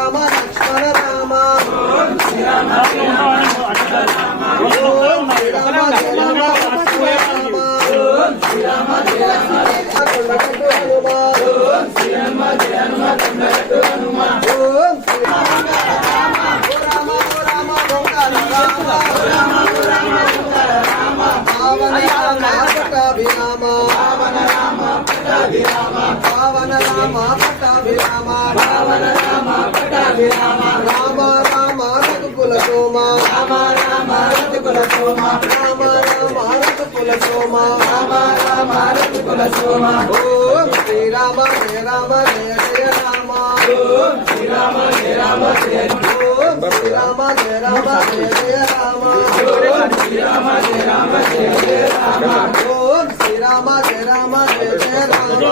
శ్రీరామ లక్ష్మణ రామ ఓం శ్రీరామ జయ రామ ఓం శ్రీరామ జయ రామ ఓం శ్రీరామ జయ రామ ఓం శ్రీరామ జయ హనుమ ఓం శ్రీరామ రామ రామ ఓంకార రామ రామ రామ పావన రామ పట్టాభిరామ పావన రామ పట్టాభిరామ పావన రామ పట్టాభిరామ పావన రామ పట్టాభిరామ రామ రామ రఘుకుల సోమ రామ రామ రఘుకుల సోమ రామ రామ రఘుకుల సోమ రామ రామ రఘుకుల సోమ ఓం శ్రీరామ జయ రామ జయ జయ రామ ఓం శ్రీరామ జయ రామ జయ ఓం శ్రీరామ జయ రామ జయ జయ రామ ఓం శ్రీరామ జయ రామ జయ జయ రామ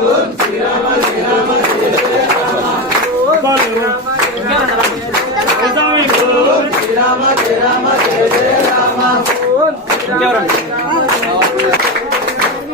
ఓం శ్రీరామ జయ రామ జయ జయ రామ ఓం శ్రీరామ జయ రామ జయ జయ రామ ఓం శ్రీరామ జయ రామ జయ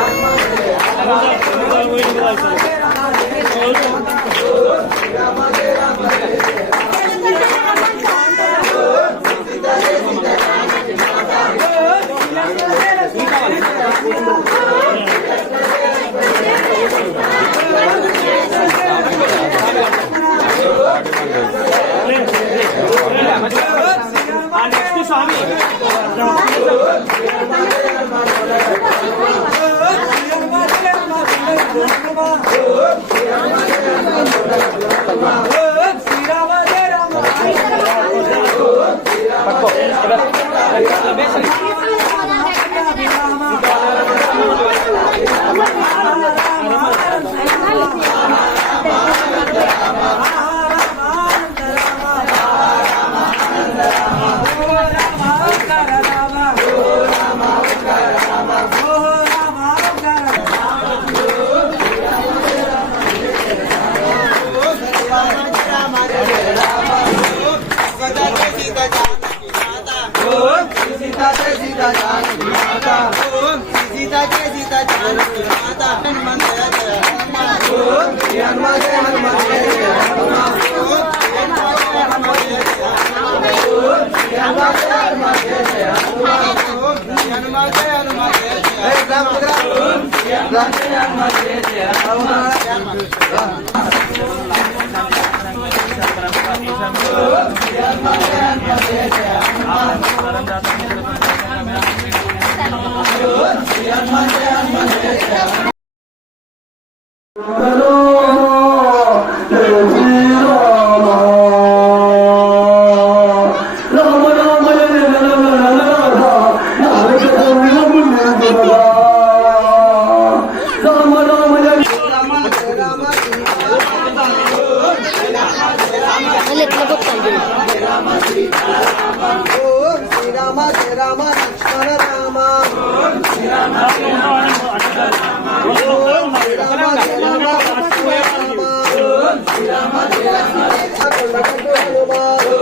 జయ రామ ఓం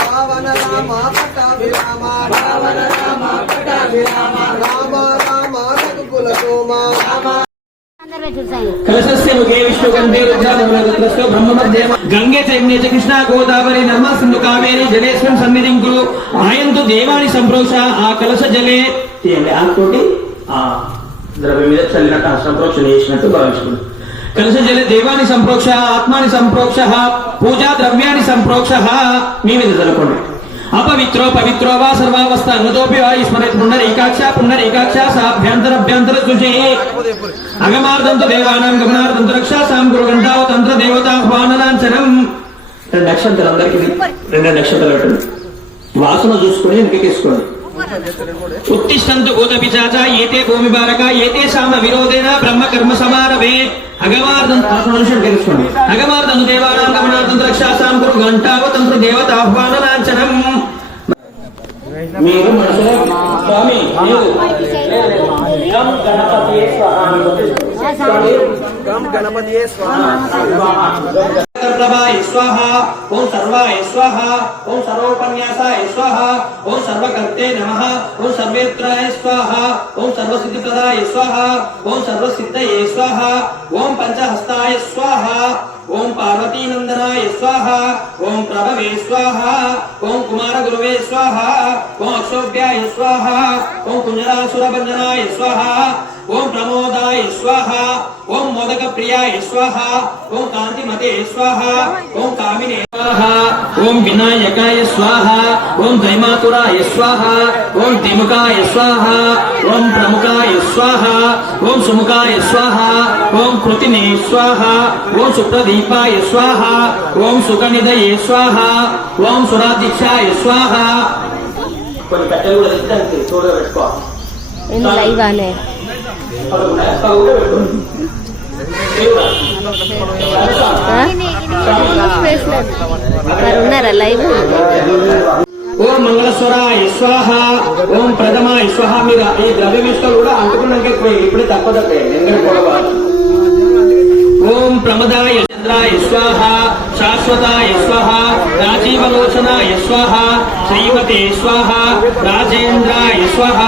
పావన రామ పట్టాభిరామ పావన రామ పట్టాభిరామ రామ రామ రఘుకుల సోమ कलशस्य मुखे विश्वगंधे रुद्राधवनरत्नस्य ब्रह्ममध्ये गंगे चैन्ये च कृष्णा गोदावरी नर्मदा सिंधु कावेरी जलेस्मिन् सन्निधिं कुरु आयन्तु देवानि संप्रोक्ष आ कलश जले తీయండి ఆకోటి ఆ ద్రవ్యం మీద చల్లినట్టు సంప్రోక్షణ చేసినట్టు భావించుకోండి కలశ జలే దేవాని సంప్రోక్ష ఆత్మాని సంప్రోక్ష పూజా ద్రవ్యాని సంప్రోక్ష మీ మీద చల్లుకోండి अपवित्रो पवित्रो वा सर्वावस्था अन्नतोपि वा स्मरेत् पुण्डरीकाक्षा साभ्यन्तरभ्यन्तर शुचि अगमार्दं तु देवानां गमनार्दं तु रक्षासां गुरुगण्डाव तंत्र देवताह्वानलाञ्छनम् రెండు నక్షత్రాలు అందరికీ రెండు నక్షత్రాలు వాసన చూసుకొని వెనక్కి తీసుకోండి उत्तिष्ठन्तु भूतपिशाचा एते भूमिभारका एते साम विरोधेन ब्रह्म कर्म समारभे अगमार्दं తెలుసుకోండి अगमार्दं देवानां गमनार्दं रक्षासां गुरु घंटाव तंत्र देवताह्वानलाञ्छनम् మీరు మనసులో స్వామి గం గణపతియే స్వాహా గం గణపతియే స్వాహా शंकरप्रभाय स्वाहा ओम सर्वाय स्वाहा ओम सर्वोपन्यासाय स्वाहा ओम सर्वकर्ते नमः ओम सर्वेत्राय स्वाहा ओम सर्वसिद्धिप्रदाय स्वाहा ओम सर्वसिद्धये स्वाहा ओम पंचहस्ताय स्वाहा ओम पार्वती नंदनाय स्वाहा ओम प्रभवे स्वाहा ओम कुमार गुरुवे स्वाहा ओम अक्षोभ्याय स्वाहा ओम कुंजरासुरभंजनाय स्वाहा ओम प्रमोदाय स्वाहा ओम मोदक प्रियाय स्वाहा ओम कांतिमते स्वाहा ओम कामिने स्वाहा ओम विनायकाय स्वाहा ओम दैमातुराय स्वाहा ओम दिमुखाय स्वाहा ओम प्रमुखाय स्वाहा ओम सुमुखाय स्वाहा ओम कृतिने स्वाहा ओम सुप्रदीपाय स्वाहा ओम सुखनिधये स्वाहा ओम सुराधीक्षाय स्वाहा కొన్ని కట్టెలు కూడా తెచ్చి తోడుగా పెట్టుకో లైవ్ ఆనే మరి ఉన్నారా లైవ్ ఓం మంగళస్వరాయ స్వాహ ఓం ప్రథమాయ స్వాహ. మీరు ఈ ద్రవ్యమిష్టాలు కూడా అంటుకున్నాక ఇప్పుడే తప్పదండి ఎందుకంటే గొడవ. ఓం ప్రమదాయ చంద్రాయ స్వాహ శాశ్వతాయ స్వాహ రాజీవలోచనాయ స్వాహ శ్రీమతే స్వాహ రాజేంద్రాయ స్వాహ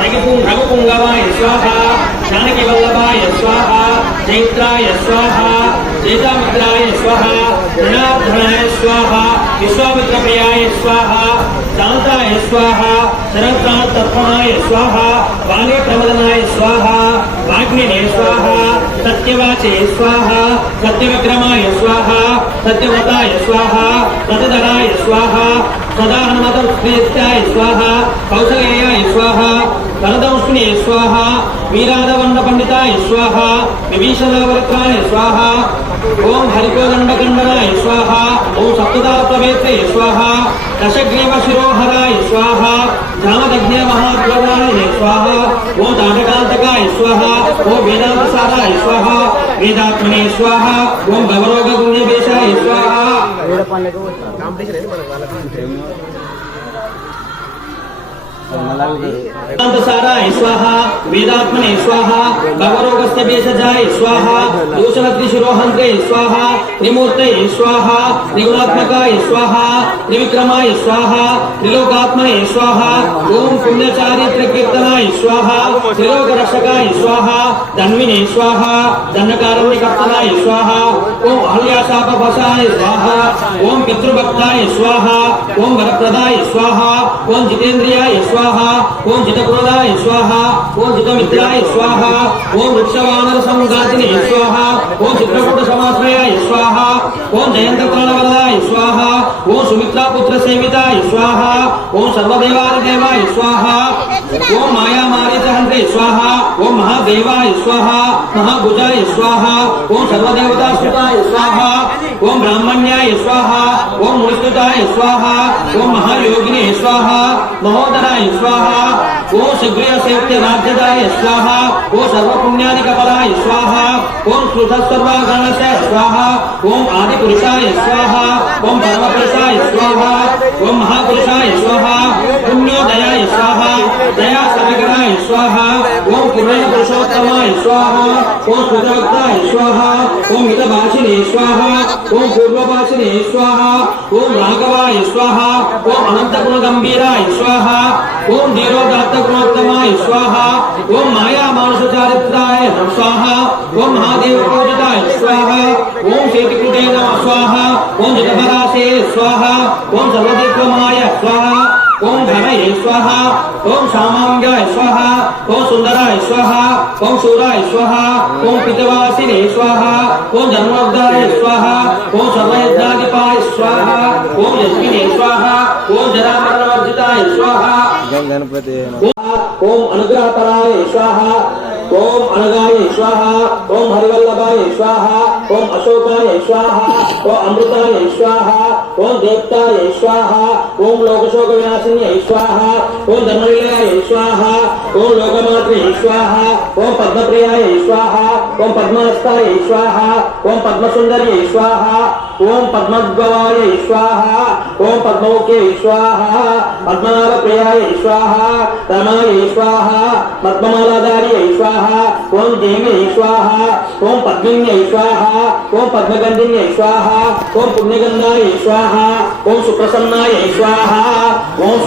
రఘుపుంగవాయ స్వాహ జానకి వల్లభాయ స్వాహ చైత్రాయ స్వాహ చేతామిత్రాయ స్వాహ రుణాధనాయ స్వాహ విశ్వామిత్రప్రియాయ స్వాహ శాంతాయ స్వాహ శరత్రాతర్పణాయ స్వాహ వాణి ప్రమదనాయ స్వాహ వాగ్నినే స్వాహ సత్యవాచే స్వాహ సత్యవిక్రమాయ స్వాహ సత్యవతాయ స్వాహ రథధరాయ స్వాహ సదా హనుమతాయ స్వాహ కౌసలేయాయ స్వాహ వరదౌష్ణే స్వాహ వీరాధవండ పండితాయ స్వాహ విభీషణావరత్రాయ స్వాహ ఓం హరికోదండకండనాయ స్వాహ ఓం సప్తదాప్రవేత్రే స్వాహ దశగ్రీవ శిరోహరాయ స్వాహ ధ్యానదగ్నే మహాప్రదాయ స్వాహ ఓం దాటకాంతకాయ స్వాహ ఓం వేదాంతసారాయ స్వాహ వేదాత్మనే స్వాహ ఓం భవరోగ గుణ్యవేశాయ స్వాహ साराय स्वाहा वेदात्मने स्वाहा भवरोगस्य भेषजाय स्वाहा दूषणत्रिशिरोहन्त्रे स्वाहा त्रिमूर्तये स्वाहा त्रिगुणात्मकाय स्वाहा त्रिविक्रमाय स्वाहा त्रिलोकात्मने स्वाहा ओम पुण्यचारित्रकीर्तनाय स्वाहा त्रिलोकरक्षकाय स्वाहा धन्विने स्वाहा धन्यकारुण्यकर्तनाय स्वाहा ओम अहल्याशापवशाय स्वाहा ओम पितृभक्ताय स्वाहा ओम वरप्रदाय स्वाहा ओम जितेन्द्रियाय स्वाहा ओम जितक्रोधाय स्वाहा ओम जितमित्राय स्वाहा ओम वृक्षवानर संघातिने स्वाहा ओम चित्रकूट समाश्रयाय स्वाहा ओम जयंतप्राणवरदाय स्वाहा ओम सुमित्रापुत्र सेविताय स्वाहा ओम सर्वदेवादिदेवाय स्वाहा ओम मायामारीचहन्त्रे स्वाहा ओम महादेवाय स्वाहा महाभुजाय स्वाहा ओम सर्वदेवतास्तुताय स्वाहा ओम ब्राह्मण्याय स्वाहा ओम मुनिस्तुताय स्वाहा ओम महायोगिने स्वाहा महोदराय स्वाहा ओम शीघ्र सेव्य राज्यदाय स्वाहा ओम सर्वपुण्यादिकपदाय स्वाहा ओम श्रुतसर्वागणस्य स्वाहा ओम आदिपुरुषाय स्वाहा ओम परमपुरुषाय स्वाहा ओम महापुरुषाय स्वाहा पुण्योदयाय स्वाहा दया सागराय स्वाहा ओम पुण्य पुरुषोत्तमाय स्वाहा ओम सुरवक्ताय स्वाहा ओम मितभाषिणे स्वाहा ओम पूर्वभाषिणे स्वाहा ओम राघवाय स्वाहा ओम अनंतगुणगंभीराय स्वाहा ओम धीरोदात्तगुणोत्तमाय स्वाहा ओम माया मानसचारित्राय स्वाहा ओम महादेव पूजिताय स्वाहा ओम शेतिकृते नमः स्वाहा ओम जगभरासे स्वाहा ओम सर्वदिक्क्रमाय स्वाहा ओम धनये स्वाहा ओम सामांगाय स्वाहा ओम सुंदराय स्वाहा ओम शूराय स्वाहा ओम पितवासिने स्वाहा ओम जन्मोद्धाय स्वाहा ओम सर्वयज्ञाधिपाय स्वाहा ओम यज्ञिने स्वाहा ओम जरामरणवर्जिताय स्वाहा ओम अनुग्रहपराय स्वाहा ओम अनगाय स्वाहा ओम हरिवल्लभाय स्वाहा ओम अशोकाय स्वाहा ओम अमृताय स्वाहा ओम देवताय स्वाहा ओम लोकशोक विनाशिन्यै स्वाहा ओम धर्मनिलयाय स्वाहा ओम लोकमात्रे स्वाहा ओम पद्मप्रियाय स्वाहा ఓం పద్మహస్తాయ స్వాహా ఓం పద్మసుందర్యై స్వాహా ఓం పద్మద్భవాయ స్వాహా ఓం పద్మముఖ్యై స్వాహా పద్మనాభప్రియాయ స్వాహా రమాయ స్వాహా పద్మమాలాధార్యై స్వాహా ఓం దేవ్యై స్వాహా ఓం పద్మిన్యై స్వాహా ఓం పద్మగంధిన్యై స్వాహా ఓం పుణ్యగంధాయ స్వాహా ఓం సుప్రసన్నాయ స్వాహా ఓం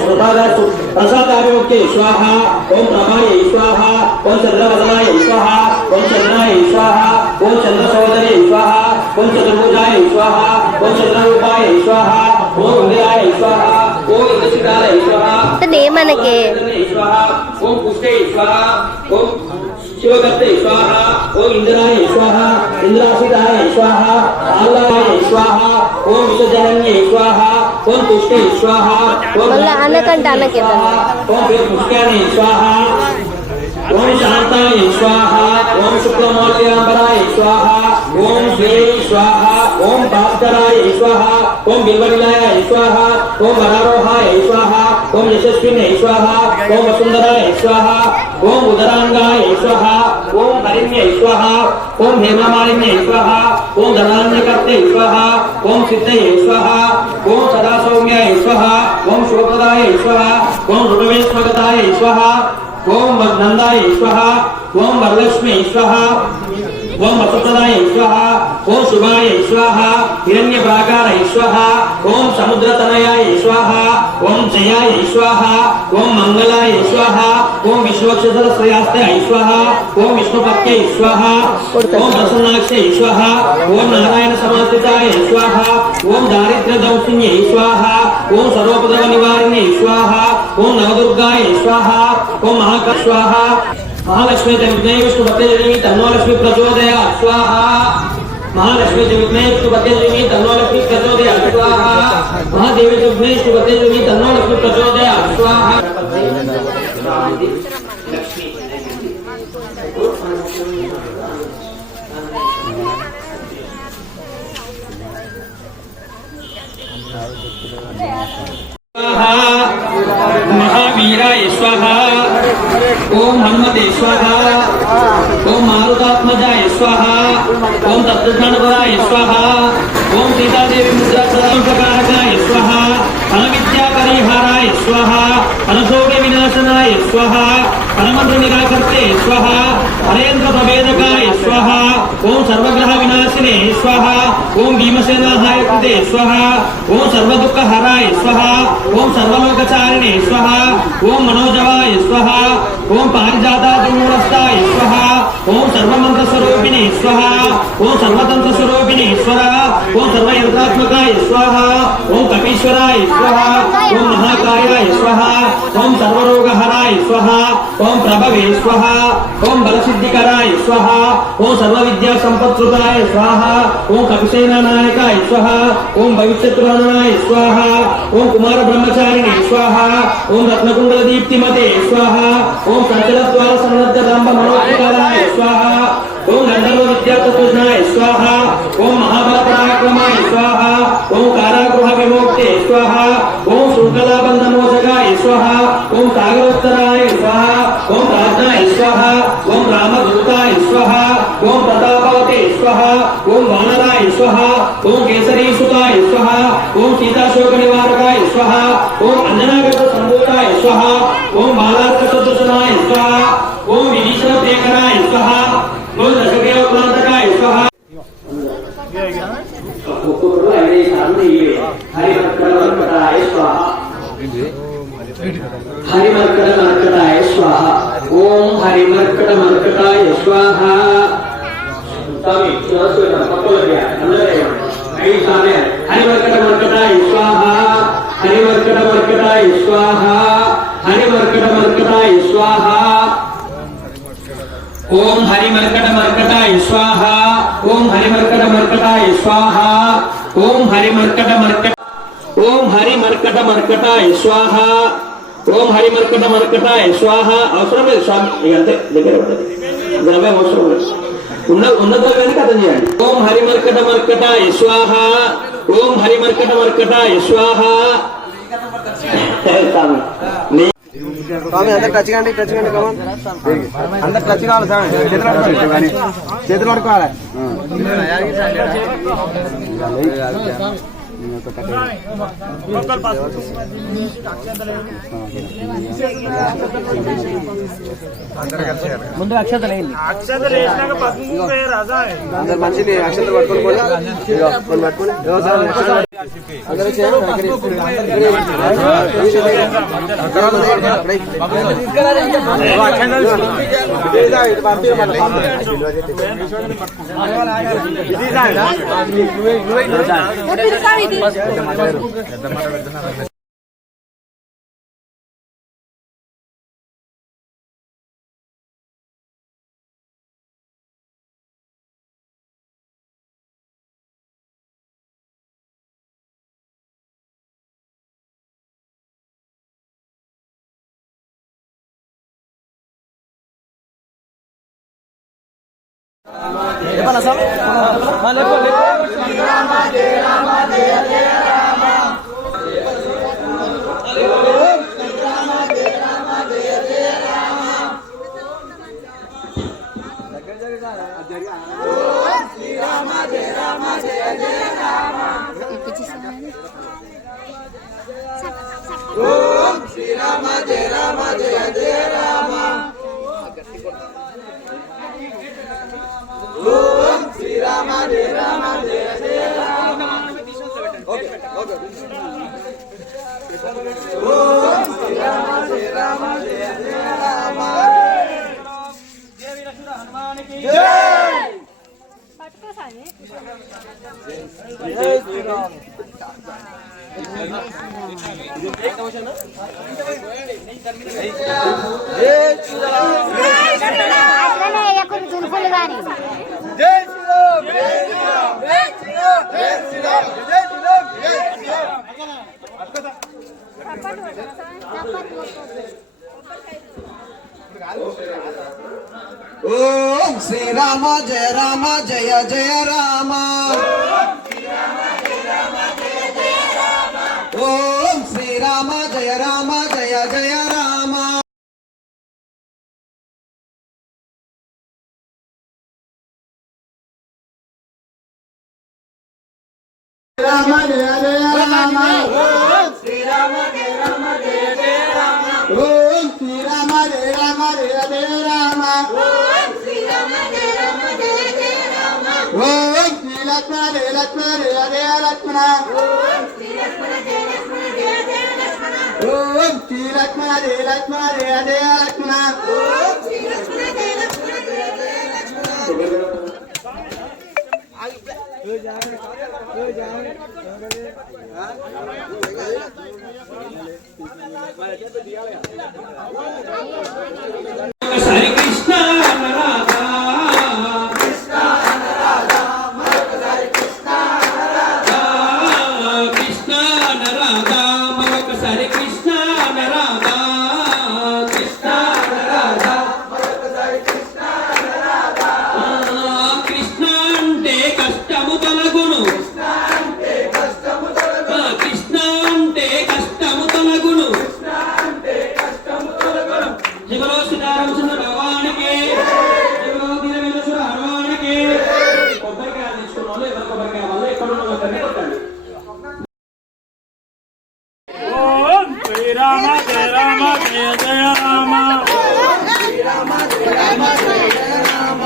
ప్రసాదాభిముఖ్యై స్వాహా ఓం ప్రభాయ స్వాహా ఓం చంద్రవదనాయ స్వాహా ఓం చంద్రాయ స్వాహా ఓం చంద్రసోదరి స్వాహా ఓం చతుర్భుజాయ స్వాహా ఓం చంద్రరూపాయ స్వాహా ఓం ఇంద్రాయ స్వాహా ఓం ఇంద్రశిఖాయ స్వాహా మనకి స్వాహా ఓం పుష్టే స్వాహా ఓం శివగత్తే స్వాహా ఓం ఇంద్రాయ స్వాహా ఇంద్రాశితాయ స్వాహా ఆల్లాయ స్వాహా ఓం విషజనన్యే స్వాహా ఓం పుష్టే స్వాహా ఓం అనకంటే అనకే ఓం పుష్కానే స్వాహా ఓం శాంతాయ స్వాహా ఓం శుక్లమౌల్యాంబరాయ స్వాహా ఓం శ్రీ స్వాహా ఓం భాస్కరాయ స్వాహా ఓం బిల్వనిలయాయ స్వాహా ఓం వరారోహాయ స్వాహా ఓం యశస్వినే స్వాహా ఓం వసుంధరాయ స్వాహా ఓం ఉదరాంగాయ స్వాహా ఓం హరిణ్యై స్వాహా ఓం హేమమాలిన్యై స్వాహా ఓం ధనాన్యకర్తే స్వాహా ఓం సిద్ధయే స్వాహా ఓం సదాసౌమ్యాయ స్వాహా ఓం శుభప్రదాయ స్వాహా ఓం ఋణవేశ్వగతాయ స్వాహా ఓం నందాయ స్వాహా ఓం వరలక్ష్మి స్వాహా ఓం వసుప్రదాయ స్వాహా ఓం శుభాయ స్వాహా హిరణ్యప్రాకారాయ స్వాహా ఓం సముద్రతనయాయ స్వాహా ఓం జయాయ స్వాహా ఓం మంగళాయ స్వాహా ఓం విశ్వక్షరశ్రయాస్తాయ స్వాహా ఓం విష్ణుపత్యై స్వాహా ఓం ప్రసన్నాక్షై స్వాహా ఓం నారాయణ సమాశ్రితాయ స్వాహా ఓం దారిద్ర్యదౌష్ణ్యై స్వాహా ఓం సర్వోపద్రవ నివారిణ్యై స్వాహా ఓం నవదుర్గాయ స్వాహా ఓం మహాకాళ స్వాహా महालक्ष्मी विद्महे विष्णुपते तन्नो लक्ष्मी प्रचोदयात् स्वाहा महालक्ष्मी विद्महे विष्णुपते तन्नो लक्ष्मी प्रचोदयात् स्वाहा महादेवी विद्महे विष्णुपते तन्नो लक्ष्मी प्रचोदयात् स्वाहा महावीराय स्वाहा ओम हनुमते स्वाहा ओम मारुतात्मजाय स्वाहा ओम तत्कृष्णानपराय स्वाहा ओम सीतादेवी मुद्राकारकाय स्वाहा फलविद्यापरिहाराय स्वाहा फलशोक विनाशनाय स्वाहा फलमंत्र निराकर्ते स्वाहा हरेन्द्र प्रभेदकाय स्वाहा ओम सर्वग्रह विनाशिने स्वाहा ओम भीमसेनाहाय कृते स्वाहा ओम सर्वदुःखहराय स्वाहा ओम सर्वलोकचारिणे स्वाहा ओम मनोजवाय स्वाहा ओम पारिजाताय स्वाहा ओम सर्वमंत्रस्वरूपिणे स्वाहा ओम सर्वतंत्रस्वरूपिणे स्वाहा ओम सर्वयंत्रात्मकाय स्वाहा ओम कपीश्वराय स्वाहा ओम महाकायाय स्वाहा ओम सर्वरोगहराय स्वाहा ओम प्रभवे स्वाहा ओम बलसिद्धिकराय स्वाहा ओम सर्वविद्या संपत्कृताय स्वाहा ओम कपिसेनानायकाय स्वाहा ओम भविष्यत्पुराणाय स्वाहा ओम कुमार ब्रह्मचारिणे स्वाहा ओम रत्नकुंडल दीप्तिमते स्वाहा ओम संचलद्वार सन्नद्धरांब मनोत्काराय स्वाहा ओम गंधर्व विद्यातत्वज्ञाय स्वाहा ओम महाबल पराक्रमाय स्वाहा ओम कारागृह विमोक्ते स्वाहा ओम शुक्ला बंधमोचकाय स्वाहा ओम सागरोत्तराय स्वाहा ओम प्राज्ञाय स्वाहा ओम रामदूताय स्वाहा ओम प्रतापवते स्वाहा ओम वानराय स्वाहा ओम केसरी सुताय स्वाहा ओम सीताशोक निवारकाय स्वाहा ओम अंजनागत संभूताय स्वाहा ओम बालार्कसदृशनाय स्वाहा ओम विभीषण प्रियकराय स्वाहा ओम दशग्रीव प्रांतकाय स्वाहा हरिमर्कटाय स्वाहा हरिमर्कटाय स्वाहा ओम हरिमर्कटाय स्वाहा स्वामी हरिमर्कटाय स्वाहा हरिमर्कटाय स्वाहा हरिमर्कटाय स्वाहा ओम हरिमर्कटाय स्वाहा ओम हरिमर्कटाय स्वाहा ओम हरिमर्कटाय स्वाहा ओम हरिमर्कटाय स्वाहा అవసరం లేదు స్వామి ఇదంతే దగ్గర పడదు ద్రవ్యం అవసరం లేదు ఉన్నతో కానీ కథ చేయండి ఓం హరిమర్కటాయ స్వాహా ఓం హరిమర్కటాయ స్వాహా స్వామి అందరు టచ్ కండి కమన్ అందరు టచ్ కావాలి స్వామి చేతులు పడుకోవాలి ముందు అక్షతలు అందరు మనిషిని అక్షతలు పట్టుకొని పట్టుకొని అందరూ శ్రీరామ జయ రామ జయ జయ రామ ఓం శ్రీరామ జయ రామ జయ జయ రామ ఓకే ఓకే ఓం శ్రీరామ జయ రామ జయ జయ రామ జయ వీరశూర హనుమానికి జై పట్టుకో సాయి జై శ్రీరామ్ ఓం శ్రీరామ జయ రామ జయ జయ రామ ఓం శ్రీరామ జయ రామ జయ జయ రామ రామ జయ జయ రామ ఓం శ్రీరామ జయ రామ జయ జయ రామ ఓం శ్రీరామ జయ రామ జయ జయ రామ ఓం శ్రీరామ జయ రామ జయ జయ రామ ఓం శ్రీ లక్ష్మణ జయ లక్ష్మణ జయ జయ లక్ష్మణ ఓం శ్రీ లక్ష్మణ జయ లక్ష్మణ జయ జయ లక్ష్మణ ఓం శ్రీ లక్ష్మణ జయ లక్ష్మణ జయ జయ లక్ష్మణ ఓం శ్రీ లక్ష్మణ జయ లక్ష్మణ జయ జయ హరి కృష్ణ రాధా కృష్ణ రాధా మరొకసారి కృష్ణ రాధా కృష్ణ రాధా మరొకసారి కృష్ణ రాధా కృష్ణ రాధా మరొకసారి కృష్ణ రాధా కృష్ణ అంటే కష్టము తొలగును కృష్ణ అంటే కష్టము తొలగును కృష్ణ అంటే కష్టము తొలగును కృష్ణ అంటే కష్టము తొలగును జగలో సీతారామచంద్ర భగవానికి జగలో వీరవేంద్ర హనుమానికి కొబ్బరికాయ తీసుకున్న వాళ్ళు ఎవరి కొబ్బరికాయ వాళ్ళు ఎక్కడ ఉన్న వాళ్ళని కొట్టండి ఓం శ్రీరామ జయ రామ జయ జయ రామ శ్రీరామ జయ రామ జయ జయ రామ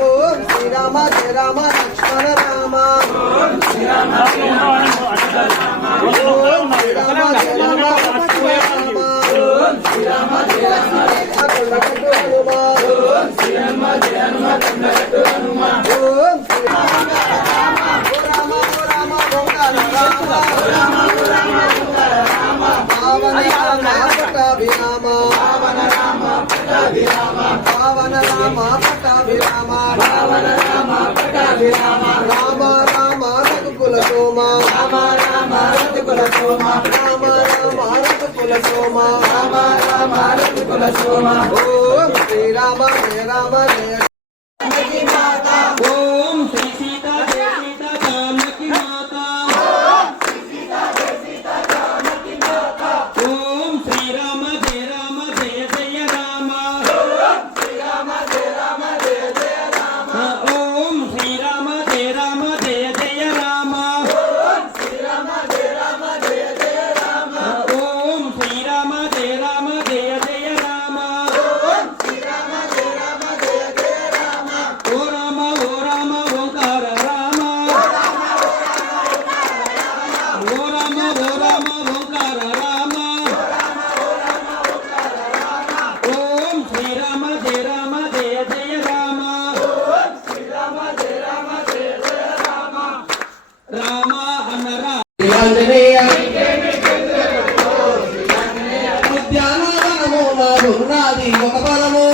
ఓం శ్రీరామ జయ రామ లక్ష్మణ రామ ఓం శ్రీరామ జయ రామ జయ రామ ఓం శ్రీరామ జయ రామ కొండగట్టు హనుమ ఓం శ్రీరామ జయ హనుమ కొండగట్టు హనుమ ఓం శ్రీరామ రామ రామ రామ ఓంకార రామ రామ రామ ఓంకార రామ పావన రామ పట్టాభిరామ పావన రామ పట్టాభిరామ పావన రామ పట్టాభిరామ రామ రామ రామ రఘుకుల సోమ రామ రామ రఘుకుల సోమ రామ రామ రఘుకుల సోమ రామ రామ రఘుకుల సోమ ఓం శ్రీరామ జయ రామ జయ ఓం శ్రీ సీతా జయ సీతా జానకి మాత ఓం శ్రీరామ జయ రామ జయ జయ రామ ఓం శ్రీరామ జయ రామ జయ జయ రామ ఓం శ్రీరామ జయ రామ జయ జయ రామ ఓం శ్రీరామ జయ రామ జయ జయ రామ ఓం శ్రీరామ జయ రామ జయ జయ రామ ఓం శ్రీరామ జయ రామ జయ జయ రామ ఓ రామ ఓంకార రామ ఓ రామ ఓంకార రామ ఓం శ్రీరామ జయ రామ జయ జయ రామ ఓం శ్రీరామ జయ రామ జయ జయ రామ రామ అన్నరా ఆంజనేయ ఉద్యానవనమున ఉన్నది ఒక ఫలము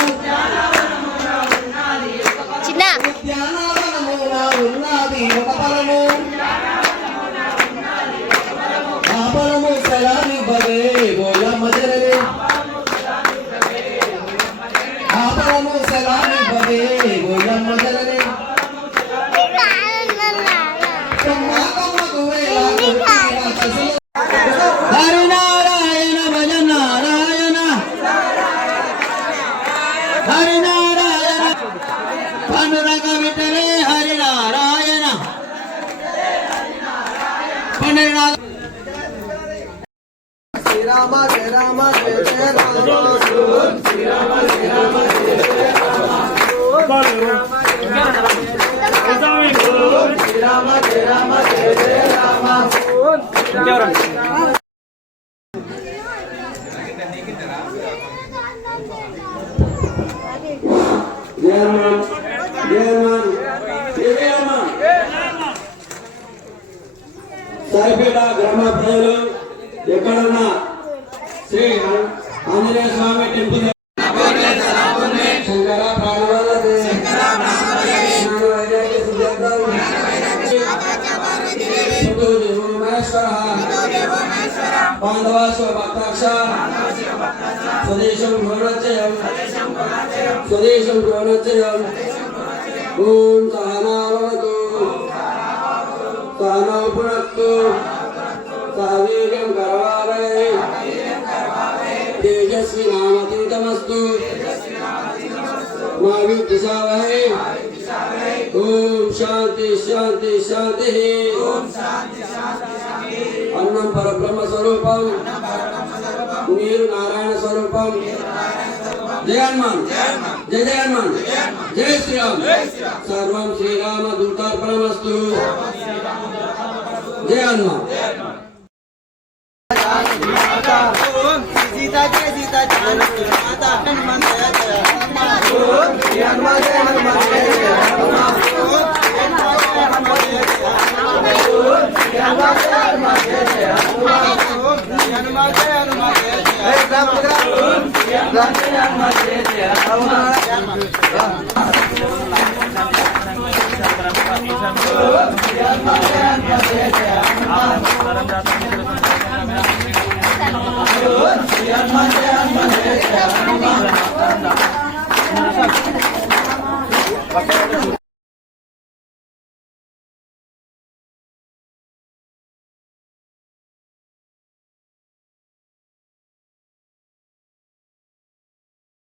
చిన్న ఉద్యానవనమున ఉన్నది ఒక ఫలము ఆ ఫలము సెలవివ్వవే గోయమ్మ జనని ఆ ఫలము సెలవివ్వవే గోయమ్మ జనని హరినారాయణ భజ నారాయణ హరినారాయణ పండురక విఠలే హరినారాయణ పండురనాథ శ్రీరామ జయ రామ జయ జయ రామ శ్రీరామ జయ రామ జయ జయ రామ శ్రీరామ జయ రామ జయ జయ రామ సాయిపేట గ్రామ ప్రజలు ఎక్కడున్నా శ్రీ ఆంజనేయ స్వామి టెంపుల్ శంకర ప్రాణవల్లభే పాండవాశ్వ భక్తాక్ష స్వదేశం గృహణోచ్చయం స్వదేశం గృహణోచ్చయం ఓం సహనావతు సహనౌ పునత్తు సహవీర్యం కరవావహై తేజస్వి నామతీతమస్తు మా విద్విషావహై ఓం శాంతి శాంతి శాంతి అన్నం పరబ్రహ్మ స్వరూపం నీరు నారాయణ స్వరూపం జయ హనుమాన్ జయ జయ హనుమాన్ జయ శ్రీరామ్ సర్వం శ్రీరామ దూతార్పణమస్తు జయ హనుమాన్ సీతా జయ సీతా జానకి మాత హనుమాన్ జయ జయ హనుమాన్ జయ హనుమాన్ జయ జయ హనుమాన్ హనుమాన్ జయ జయ హనుమాన్ హనుమాన్ జయ జయ హనుమాన్ హనుమాన్ జయ హనుమాన్ జయ జయ రామ హనుమాన్ జయ జయ హనుమాన్